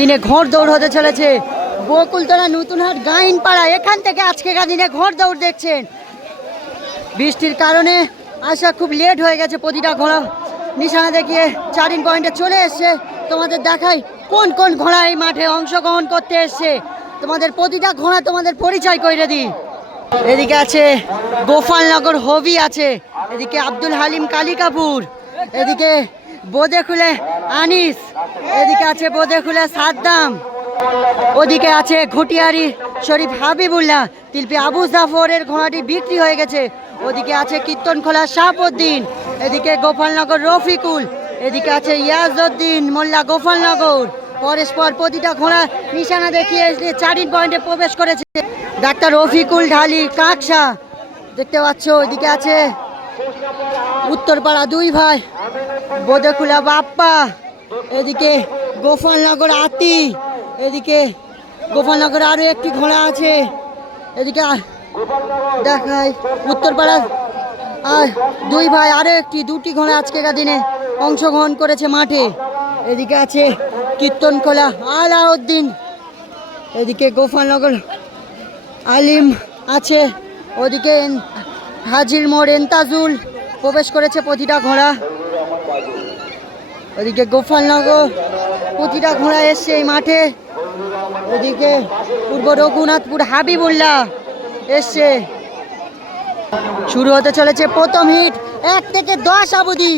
দিনে ঘোড় দৌড় হতে চলেছে বকুলতলা নতুনহাট গাইনপাড়া। এখান থেকে আজকেকার দিনে ঘোড় দৌড় দেখছেন। বৃষ্টির কারণে আসা খুব লেট হয়ে গেছে। প্রতিটা ঘোড়া নিশানা দেখিয়ে 4 পয়েন্টে চলে এসছে। তোমাদের দেখাই কোন কোন ঘোড়া এই মাঠে অংশগ্রহণ করতে এসছে। তোমাদের প্রতিটা ঘোড়া তোমাদের পরিচয় করে দিই। এদিকে আছে গোপালনগর হবি আছে, এদিকে আব্দুল হালিম কালিকাপুর, এদিকে বোদেখুলে আনিস, এদিকে আছে বোদেখুলে সাদ্দাম, ওদিকে আছে ঘুটিয়ারি শরীফ হাবিবুল্লাহ। তিলপি আবু জাফরের ঘোড়াটি বিক্রি হয়ে গেছে। ওদিকে আছে কীর্তনখোলা শাহাবুদ্দিন, এদিকে গোপালনগর রফিকুল, এদিকে আছে ইয়াজউদ্দিন মোল্লা গোপালনগর। পরস্পর প্রতিটা ঘোড়া নিশানা দেখিয়ে 4 পয়েন্টে প্রবেশ করেছে। ডাক্তার রফিকুল ঢালি কাকসা দেখতে পাচ্ছ। এদিকে আছে উত্তরপাড়া 2 ভাই, বোদেখুলা বাপ্পা, এদিকে গোপালনগর আতি, এদিকে গোপালনগর আরো একটি ঘোড়া আছে। এদিকে দেখাই উত্তরপাড়া আর 2 ভাই আরো দুটি ঘোড়া আজকেকার দিনে অংশগ্রহণ করেছে মাঠে। এদিকে আছে কীর্তনখোলা আলাউদ্দিন, এদিকে গোপালনগর আলিম আছে, ওদিকে হাজির মোড় এন্তাজুল প্রবেশ করেছে প্রতিটা ঘোড়া। ওদিকে গোপালনগর প্রতিটা ঘোড়া এসছে এই মাঠে। ওদিকে পূর্ব রঘুনাথপুর হাবিবুল্লাহ এসছে। শুরু হতে চলেছে প্রথম হিট 1 থেকে 10 অবধি।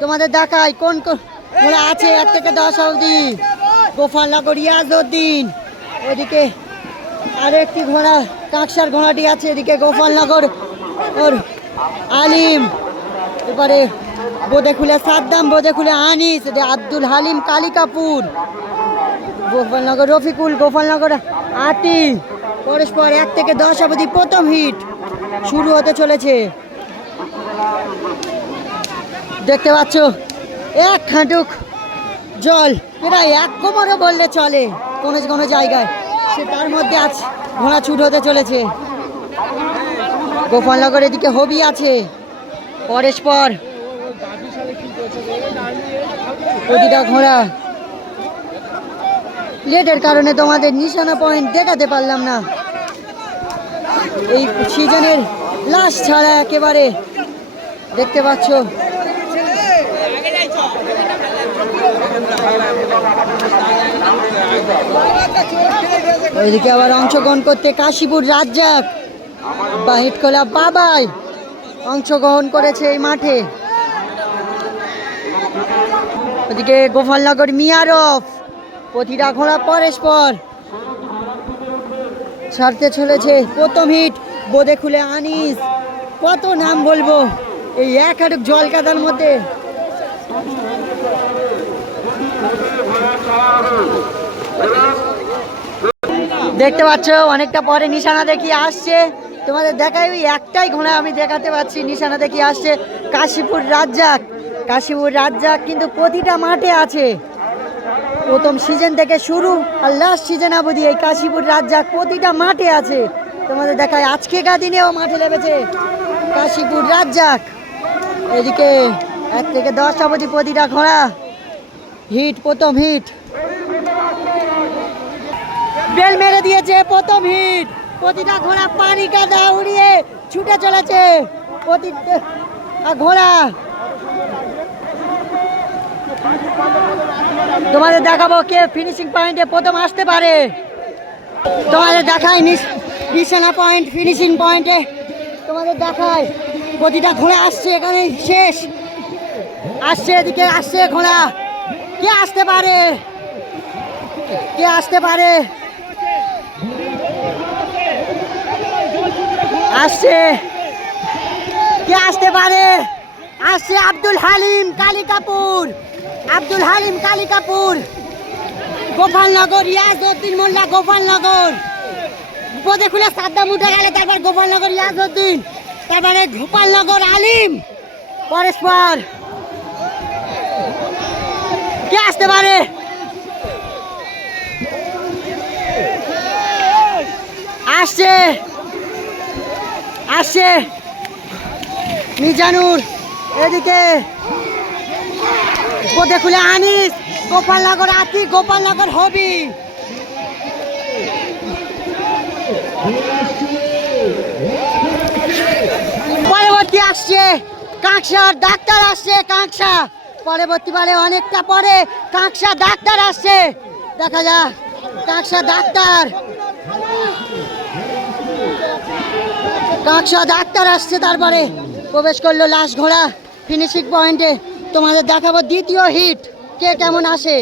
তোমাদের দেখাই কোন কোন ঘোড়া আছে 1 থেকে 10 অবধি। গোপালনগর ইয়াজউদ্দিন, ওদিকে আরো একটি ঘোড়া কাকসার ঘোড়াটি আছে, এদিকে গোপালনগর ওর আলিম, এবারে বোদেখুলে সাদ্দাম, বোদেখুলে আনিস, আব্দুল হালিম কালিকাপুর, গোপালনগর রফিকুল, গোপালনগর আতি। পরস্পর 1 থেকে 10 অবধি প্রথম হিট শুরু হতে চলেছে। দেখতে পাচ্ছ 1 হাঁটুক জল, প্রায় 1 কোমরও বললে চলে কোনো কোনো জায়গায়, সে তার মধ্যে আজ ঘোড়া ছুট হতে চলেছে। গোপালনগর এদিকে হবি আছে। পরস্পর প্রতিটা ঘোড়া লেটের কারণে তোমাদের নিশানা পয়েন্ট দেখাতে পারলাম না। এই সিজনের লাস্ট ছাড়া একেবারে দেখতে পাচ্ছ ওইদিকে আবার অংশগ্রহণ করতে কাশীপুর রাজ্জাক, বাহিটখোলা বাবাই অংশগ্রহণ করেছে এই মাঠে। ওদিকে গোপালনগর মিয়ারফ, প্রতিটা ঘোড়া পরস্পর ছাড়তে চলেছে। প্রথম হিট বোদেখুলে আনিস, কত নাম বলবো এই 1 হাঁটুক জল কাদার মধ্যে। দেখতে পাচ্ছ অনেকটা পরে নিশানা দেখিয়ে আসছে। তোমাদের দেখাই ওই একটাই ঘোড়া আমি দেখাতে পাচ্ছি নিশানা দেখিয়ে আসছে, কাশীপুর রাজ্জাক। কাশীপুর রাজ্জাক কিন্তু প্রতিটা মাঠে আছে, প্রথম সিজন থেকে শুরু আর লাস্ট সিজন অবধি এই কাশীপুর রাজ্জাক প্রতিটা মাঠে আছে। তোমাদের দেখায় আজকেকার দিনেও মাঠে নেমেছে কাশীপুর রাজ্জাক। এদিকে 1 থেকে 10 অবধি প্রতিটা ঘোড়া হিট, প্রথম হিট বেল মেরে দিয়েছে। প্রথম হিট, প্রতিটা ঘোড়া পানি কাদা উড়িয়ে ছুটে চলেছে। প্রতিটা ঘোড়া তোমাদের দেখাবো কে ফিনিশিং পয়েন্টে প্রথম আসতে পারে। তোমাদের দেখায় নিশানা পয়েন্ট, ফিনিশিং পয়েন্টে তোমাদের দেখায় প্রতিটা ঘোড়া আসছে, এখানে শেষ আসছে। এদিকে আসছে ঘোড়া, কে আসতে পারে, কে আসতে পারে, আসছে, কে আসতে পারে, আসছে আব্দুল হালিম কালিকাপুর, আব্দুল হালিম কালিকাপুর, গোপালনগর ইয়াজউদ্দিন মোল্লা গোপালনগর, বোদেখুলে সাদ্দাম উঠে গেলে তারপর গোপালনগর ইয়াজউদ্দিন, তারপরে গোপালনগর আলিম। পরস্পর কে আসতে পারে, আসছে, আসছে মিজানুর, এদিকে বোদেখুলে আনিস, গোপালনগর আতি, গোপালনগর হবি। পরবর্তী আসছে কাঁকসার ডাক্তার আসছে, কাঁকসা পরবর্তী বারে অনেকটা পরে কাঁকসা ডাক্তার আসছে, দেখা যাক কাঁকসা ডাক্তার, কাঁকসা ডাক্তার আসছে, তারপরে প্রবেশ করলো লাস্ট ঘোড়া ফিনিশিং পয়েন্টে। তোমাদের দেখাবো দ্বিতীয় হিট কে কেমন আসে।